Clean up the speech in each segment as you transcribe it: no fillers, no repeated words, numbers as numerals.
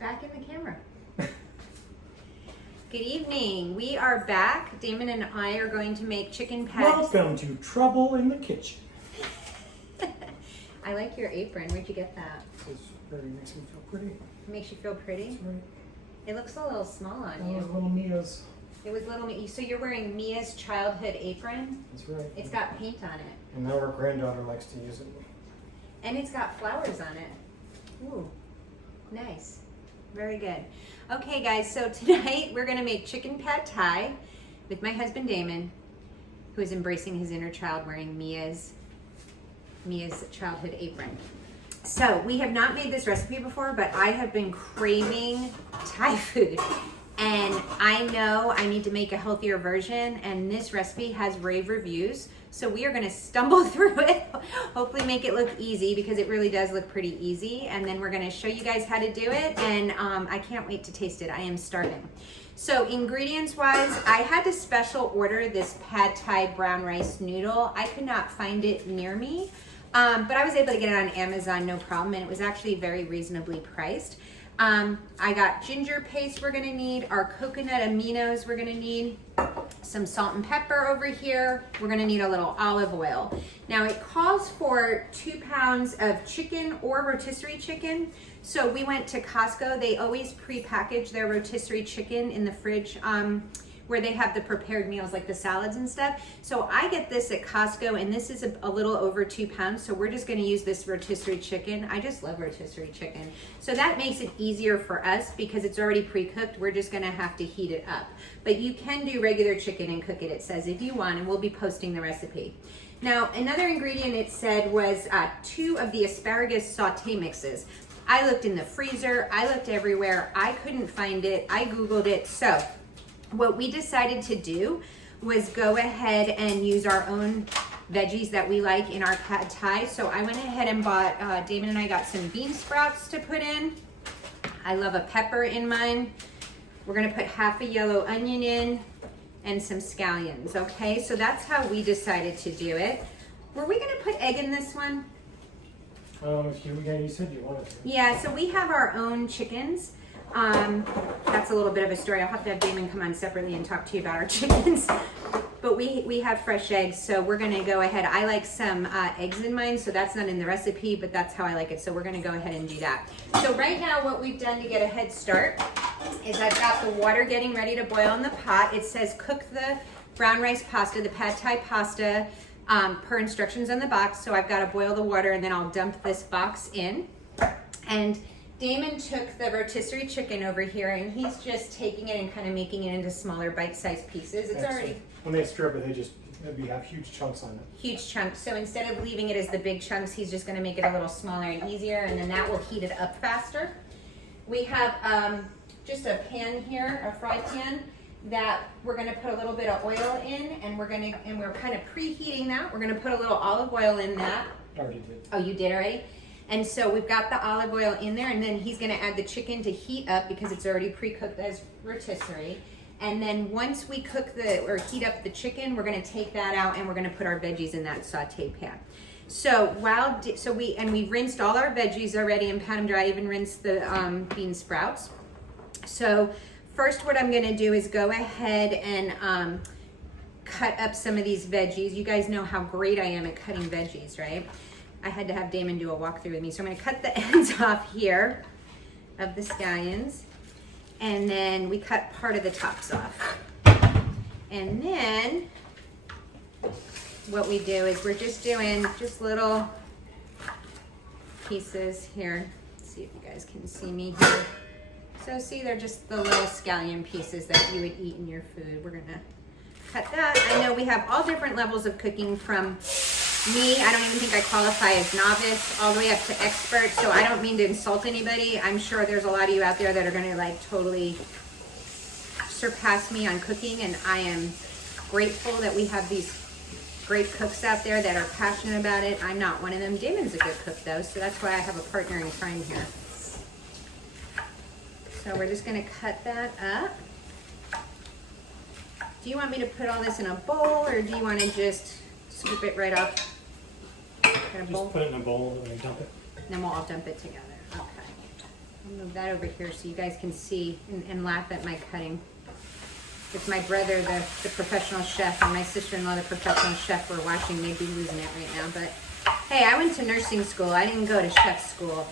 Back in the camera. Good evening. We are back. Damon and I are going to make chicken patties. Welcome to Trouble in the Kitchen. I like your apron. Where'd you get that? This really makes me feel pretty. It makes you feel pretty? That's right. It looks a little small on That you. was little Mia's. It was little me. So you're wearing Mia's childhood apron? That's right. It's got paint on it. And now our granddaughter likes to use it. And it's got flowers on it. Ooh, nice. Very good. Okay guys, so tonight we're gonna make chicken pad thai with my husband Damon, who is embracing his inner child wearing Mia's childhood apron. So we have not made this recipe before, but I have been craving Thai food. And I know I need to make a healthier version, and this recipe has rave reviews. So we are gonna stumble through it, hopefully make it look easy, because it really does look pretty easy. And then we're gonna show you guys how to do it, and I can't wait to taste it. I am starving. So ingredients wise, I had to special order this pad thai brown rice noodle. I could not find it near me, but I was able to get it on Amazon, no problem, and it was actually very reasonably priced. I got ginger paste we're gonna need, our coconut aminos we're gonna need, some salt and pepper over here. We're gonna need a little olive oil. Now it calls for 2 pounds of chicken or rotisserie chicken. So we went to Costco. They always pre-package their rotisserie chicken in the fridge, where they have the prepared meals like the salads and stuff. So I get this at Costco, and this is a little over 2 pounds. So we're just gonna use this rotisserie chicken. I just love rotisserie chicken. So that makes it easier for us because it's already pre-cooked. We're just gonna have to heat it up. But you can do regular chicken and cook it, it says, if you want, and we'll be posting the recipe. Now, another ingredient it said was 2 of the asparagus saute mixes. I looked in the freezer, I looked everywhere, I couldn't find it, I Googled it. So what we decided to do was go ahead and use our own veggies that we like in our pad thai. So I went ahead and bought, Damon and I got some bean sprouts to put in. I love a pepper in mine. We're gonna put half a yellow onion in and some scallions, okay? So that's how we decided to do it. Were we gonna put egg in this one? You said you wanted to. Yeah, so we have our own chickens. That's a little bit of a story. I'll have to have Damon come on separately and talk to you about our chickens. But we have fresh eggs, so we're gonna go ahead. I like some eggs in mine, so that's not in the recipe, but that's how I like it. So we're gonna go ahead and do that. So right now what we've done to get a head start is I've got the water getting ready to boil in the pot. It says cook the brown rice pasta, the pad thai pasta, per instructions on the box. So I've got to boil the water, and then I'll dump this box in. And Damon took the rotisserie chicken over here, and he's just taking it and kind of making it into smaller bite-sized pieces. It's already when they strip it, they have huge chunks on it. Huge chunks. So instead of leaving it as the big chunks, he's just going to make it a little smaller and easier, and then that will heat it up faster. We have just a pan here, a fry pan, that we're gonna put a little bit of oil in, and we're kind of preheating that. We're gonna put a little olive oil in that. Already did. Oh, you did already? And so we've got the olive oil in there, and then he's gonna add the chicken to heat up because it's already pre-cooked as rotisserie. And then once we heat up the chicken, we're gonna take that out and we're gonna put our veggies in that saute pan. So we rinsed all our veggies already and pat them dry, even rinsed the bean sprouts. So first what I'm gonna do is go ahead and cut up some of these veggies. You guys know how great I am at cutting veggies, right? I had to have Damon do a walkthrough with me. So I'm gonna cut the ends off here of the scallions, and then we cut part of the tops off. And then what we do is we're just doing little pieces here. Let's see if you guys can see me here. So see, they're just the little scallion pieces that you would eat in your food. We're gonna cut that. I know we have all different levels of cooking, from me, I don't even think I qualify as novice, all the way up to expert. So I don't mean to insult anybody. I'm sure there's a lot of you out there that are gonna like totally surpass me on cooking, and I am grateful that we have these great cooks out there that are passionate about it. I'm not one of them. Damon's a good cook though, so that's why I have a partner in crime here. So we're just gonna cut that up. Do you want me to put all this in a bowl, or do you want to just scoop it right off? Got a Just bowl? put it in a bowl and then dump it. Then we'll all dump it together. Okay. I'll move that over here so you guys can see and laugh at my cutting. If my brother, the professional chef, and my sister-in-law, the professional chef, were watching, they'd be losing it right now. But hey, I went to nursing school. I didn't go to chef school.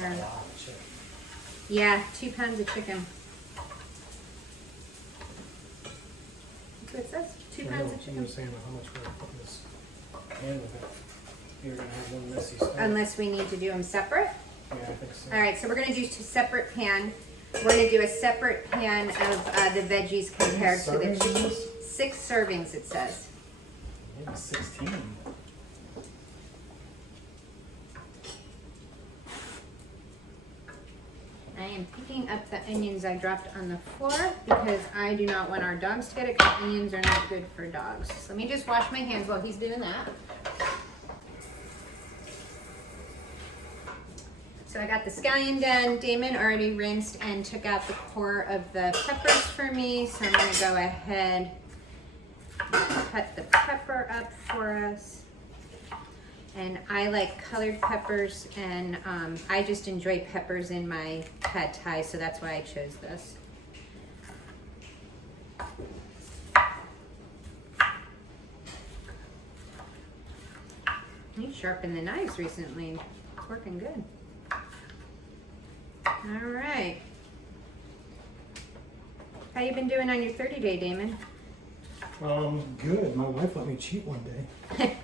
Wow, shit. Yeah, 2 pounds of chicken. That's what it says. 2 I pounds know, of I'm chicken. just saying how much we're putting this in with it. You're gonna have one messy stuff. Unless we need to do them separate. Yeah, I think so. All right, so we're gonna do 2 separate pan. We're gonna do a separate pan of the veggies compared to the Servings in chicken. this? 6 servings, it says. Maybe 16. I am picking up the onions I dropped on the floor because I do not want our dogs to get it because onions are not good for dogs. So let me just wash my hands while he's doing that. So I got the scallion done. Damon already rinsed and took out the core of the peppers for me. So I'm gonna go ahead and cut the pepper up for us. And I like colored peppers, and I just enjoy peppers in my pad thai, so that's why I chose this. You sharpened the knives recently. It's working good. All right. How you been doing on your 30-day, Damon? Good. My wife let me cheat one day.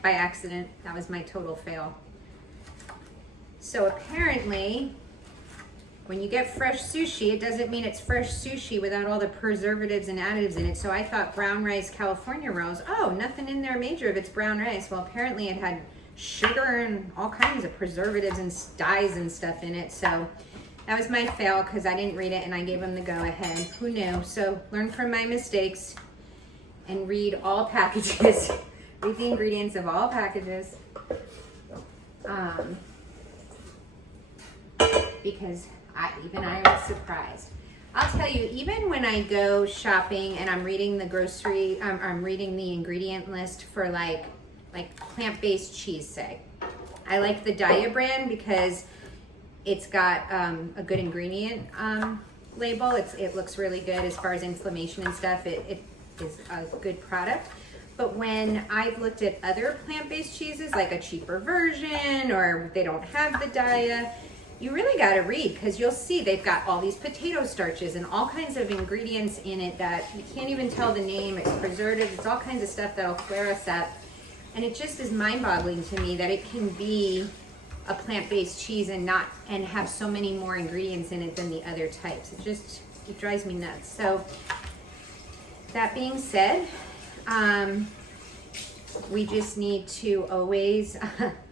By accident. That was my total fail. So apparently, when you get fresh sushi, it doesn't mean it's fresh sushi without all the preservatives and additives in it. So I thought brown rice California rolls, oh, nothing in there major if it's brown rice. Well, apparently it had sugar and all kinds of preservatives and dyes and stuff in it. So that was my fail because I didn't read it and I gave them the go ahead. Who knew? So learn from my mistakes and read all packages. Read the ingredients of all packages. Because I was surprised. I'll tell you, even when I go shopping and I'm reading the I'm reading the ingredient list for like plant-based cheese, say. I like the Daiya brand because it's got a good ingredient label. It looks really good as far as inflammation and stuff. It is a good product. But when I've looked at other plant-based cheeses, like a cheaper version, or they don't have the Daiya, you really got to read because you'll see they've got all these potato starches and all kinds of ingredients in it that you can't even tell the name. It's preservatives, it's all kinds of stuff that'll flare us up. And it just is mind-boggling to me that it can be a plant-based cheese and have so many more ingredients in it than the other types. It drives me nuts. So that being said, we just need to always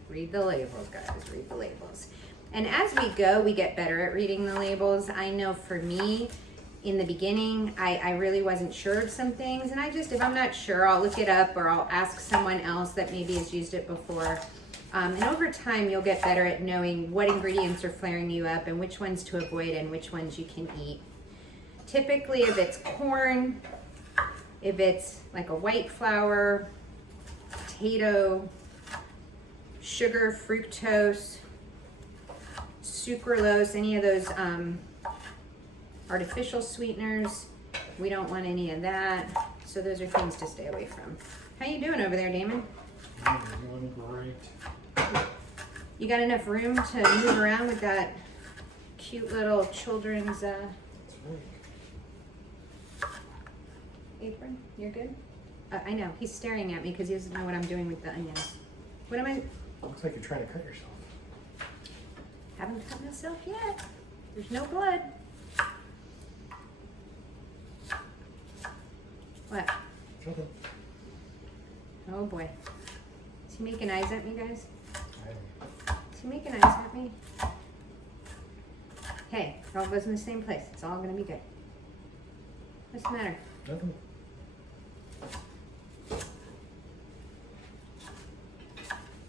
read the labels, guys. Read the labels. And as we go, we get better at reading the labels. I know for me, in the beginning, I really wasn't sure of some things. And if I'm not sure, I'll look it up or I'll ask someone else that maybe has used it before. And over time, you'll get better at knowing what ingredients are flaring you up and which ones to avoid and which ones you can eat. Typically, if it's corn, if it's like a white flour, potato, sugar, fructose, sucralose, any of those artificial sweeteners, we don't want any of that. So those are things to stay away from. How you doing over there, Damon? I'm doing great. You got enough room to move around with that cute little children's That's right. apron? You're good? I know, he's staring at me because he doesn't know what I'm doing with the onions. What am I? Looks like you're trying to cut yourself. Haven't cut myself yet. There's no blood. What? Okay. Oh boy. Is he making eyes at me, guys? I- Is he making eyes at me? Hey, it all goes in the same place. It's all gonna be good. What's the matter? Nothing.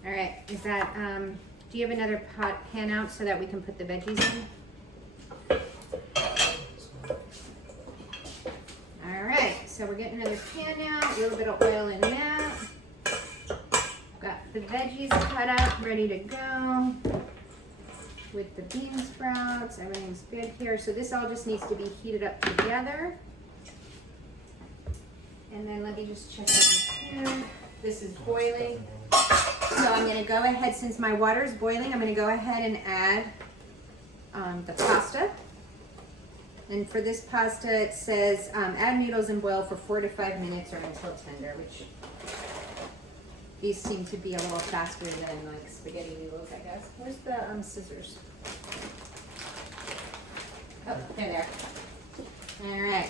All right, is that, do you have another pan out so that we can put the veggies in? All right, so we're getting another pan now, a little bit of oil in that. Got the veggies cut up, ready to go. With the bean sprouts, everything's good here. So this all just needs to be heated up together. And then let me just check over here. This is boiling. So I'm gonna go ahead, since my water is boiling, I'm gonna go ahead and add the pasta. And for this pasta, it says add noodles and boil for 4 to 5 minutes or until tender, which these seem to be a little faster than like spaghetti noodles, I guess. Where's the scissors? Oh, they're there. All right.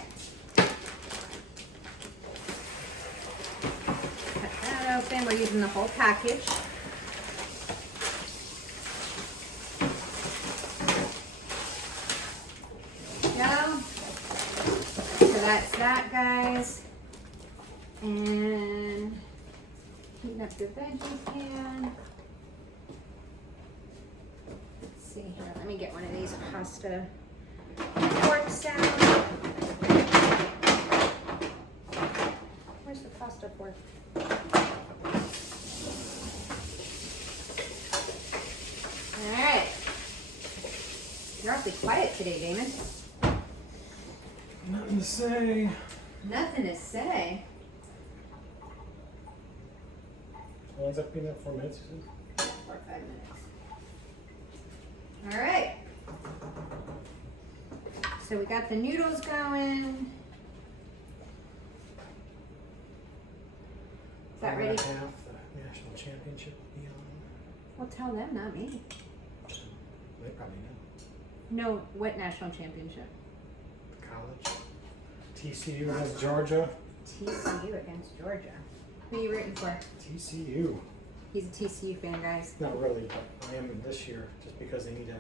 Cut that open. We're using the whole package. Go. So that's that, guys. And heating up the veggie pan. Let's see here. Let me get one of these pasta forks out. Where's the pasta fork? All right. You're awfully quiet today, Damon. Nothing to say. Nothing to say. How long's that been at? 4 minutes, you said? 4 or 5 minutes. All right. So we got the noodles going. Is that ready? Half the national championship will be on. Well, tell them, not me. They probably know. No, what national championship? The college. TCU has Georgia. TCU against Georgia. Who are you rooting for? TCU. He's a TCU fan, guys. Not really, but I am this year just because they need to.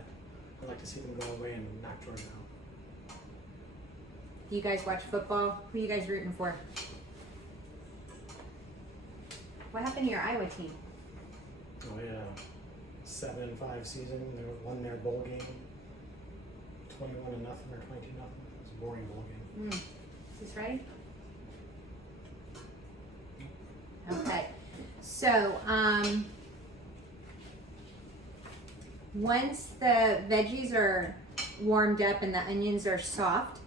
I'd like to see them go away and knock Georgia out. You guys watch football? Who are you guys rooting for? What happened to your Iowa team? Oh yeah, 7-5 season. They won their bowl game, 21-0 or 22-0. It was a boring bowl game. Is this ready? Okay. So, once the veggies are warmed up and the onions are soft,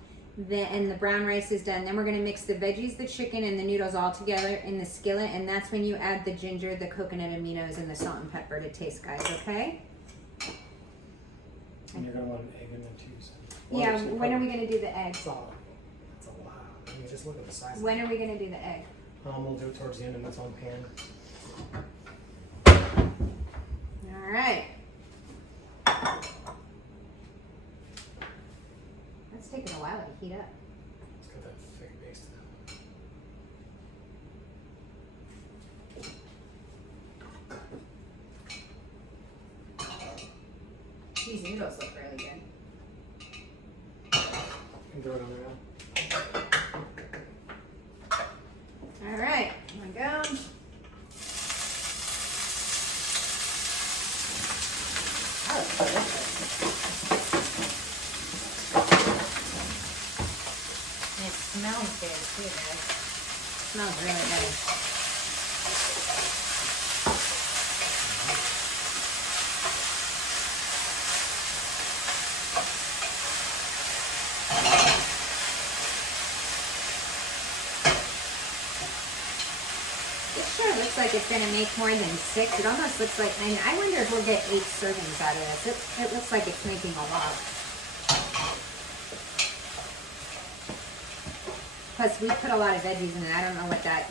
and the brown rice is done, then we're gonna mix the veggies, the chicken, and the noodles all together in the skillet, and that's when you add the ginger, the coconut aminos, and the salt and pepper to taste, guys, okay? And you're gonna want an egg in there too. So. Yeah, when are we gonna do the egg? That's a lot. I mean, just look at the size. When are we gonna do the egg? We'll do it towards the end in its own pan. All right. That's taking a while to heat up. It's got that thick base to it. These noodles look really good. You can throw it on there now. All right, here we go. Oh, and it smells good too, guys. It smells really good. Looks like it's going to make more than 6. It almost looks like, I wonder if we'll get 8 servings out of this. It looks like it's making a lot. Plus, we put a lot of veggies in it. I don't know what that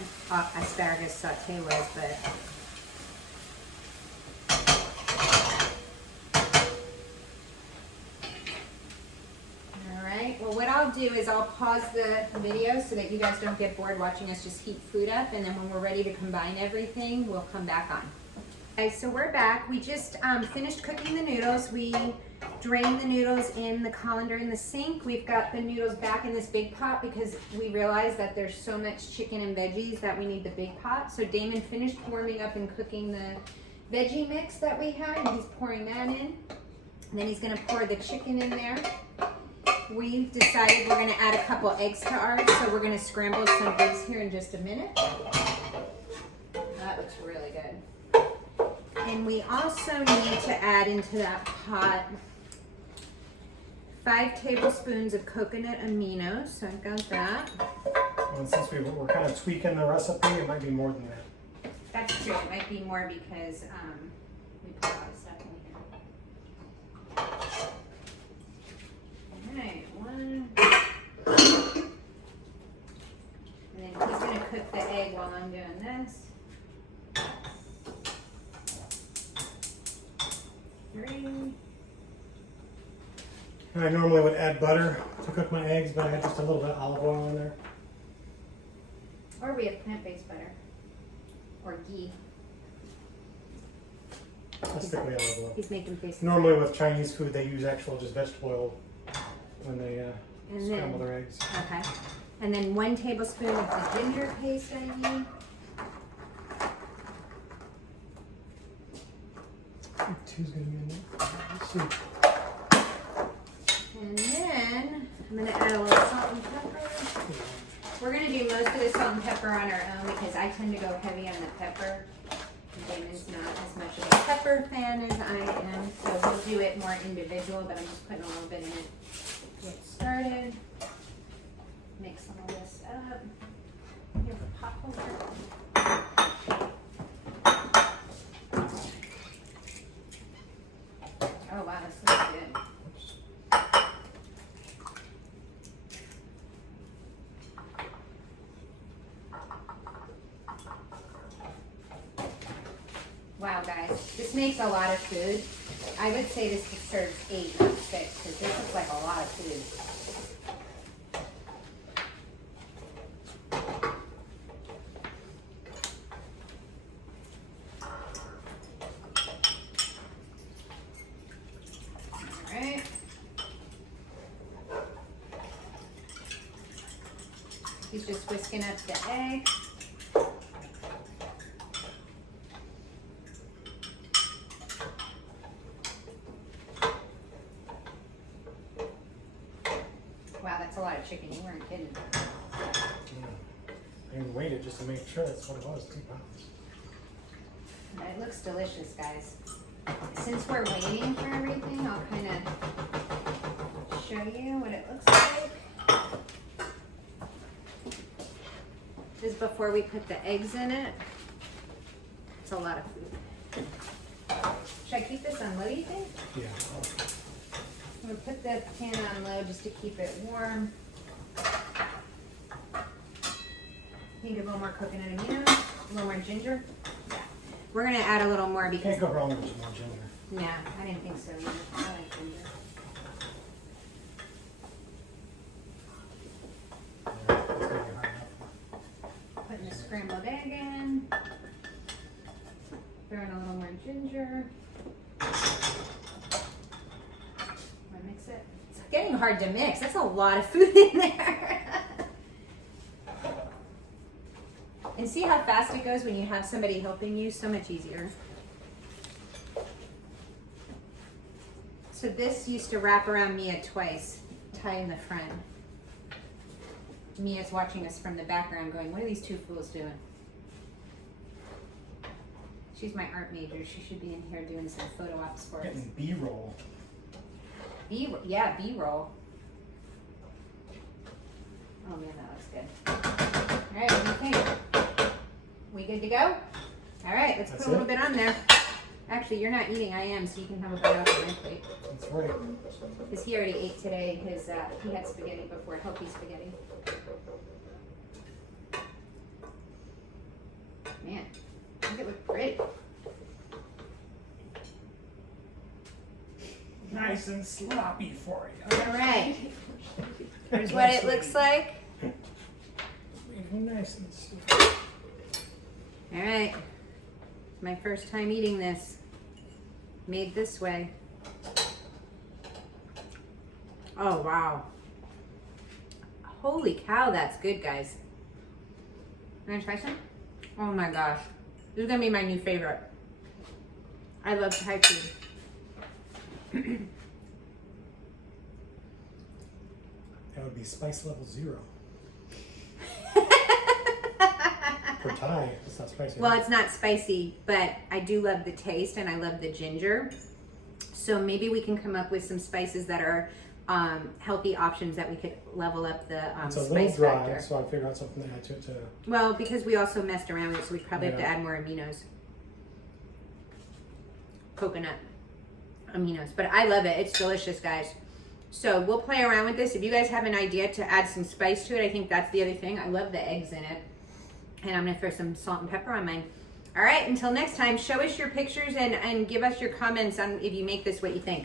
asparagus saute was, but... Alright, well what I'll do is I'll pause the video so that you guys don't get bored watching us just heat food up, and then when we're ready to combine everything, we'll come back on. Okay, so we're back. We just finished cooking the noodles. We drained the noodles in the colander in the sink. We've got the noodles back in this big pot because we realized that there's so much chicken and veggies that we need the big pot. So Damon finished warming up and cooking the veggie mix that we had, and he's pouring that in. And then he's gonna pour the chicken in there. we've decided we're gonna add a couple eggs to ours, so we're gonna scramble some eggs here in just a minute. That looks really good. And we also need to add into that pot 5 tablespoons of coconut aminos, so I've got that. And since we're kind of tweaking the recipe, it might be more than that. That's true, it might be more because we put a lot of stuff in here. Alright, 1. And then he's gonna cook the egg while I'm doing this. 3. And I normally would add butter to cook my eggs, but I got just a little bit of olive oil in there. Or we have plant-based butter. Or ghee. I'll stick with the olive oil. He's making faces. Normally with Chinese food, they use actual just vegetable oil when they And scramble then- their eggs. Okay. And then 1 tablespoon of the ginger paste I need. Two's gonna be in there. Let's see. And then I'm gonna add a little salt and pepper. We're gonna do most of the salt and pepper on our own because I tend to go heavy on the pepper. Damon's not as much of a pepper fan as I am, so we'll do it more individual, but I'm just putting a little bit in it to get started. Mix some of this up. Here's a pot holder. Oh wow, this looks good. Wow, guys, this makes a lot of food. I would say this serves 8, not 6, because this is like a lot of food. All right. He's just whisking up the egg. Wow, that's a lot of chicken. You weren't kidding. I even weighed it just to make sure that's what it was, 2 pounds. It looks delicious, guys. Since we're waiting for everything, I'll kind of show you what it looks like. This is before we put the eggs in it. It's a lot of food. Should I keep this on low, you think? Yeah. I'm gonna put the pan on low just to keep it warm. Need a little more coconut aminos, a little more ginger. Yeah. We're gonna add a little more because Can't go wrong with some more ginger. yeah, I didn't think so either. I like ginger. Yeah, that's gonna be hard enough. Putting the scrambled egg in. Throwing a little more ginger. Mix it. It's getting hard to mix. That's a lot of food in there. And see how fast it goes when you have somebody helping you? So much easier. So this used to wrap around Mia twice, tie in the front. Mia's watching us from the background going, what are these 2 fools doing? She's my art major. She should be in here doing some photo ops for us. Getting B-roll. B-roll. Oh man, that looks good. All right, what do you think? We good to go? All right, let's That's put a little it? bit on there. Actually, you're not eating, I am, so you can have a bite off of my plate. That's right. Because he already ate today. He had spaghetti before, healthy spaghetti. Man, I think it looked pretty. Nice and sloppy for you. All right, here's what it looks like. Nice and sloppy. All right, it's my first time eating this. Made this way. Oh, wow. Holy cow, that's good, guys. Want to try some? Oh my gosh. This is going to be my new favorite. I love Thai food. That would be spice level 0. For Thai, it's not spicy. Well, it's not spicy, but I do love the taste and I love the ginger. So maybe we can come up with some spices that are healthy options that we could level up the it's a spice little dry, factor. so I'll figure out something to add to it to. Well, because we also messed around with it, so we probably have to Yeah. add more aminos. Coconut aminos. But I love it. It's delicious, guys. So we'll play around with this. If you guys have an idea to add some spice to it, I think that's the other thing. I love the eggs in it. And I'm going to throw some salt and pepper on mine. All right, until next time, show us your pictures and give us your comments on if you make this, what you think.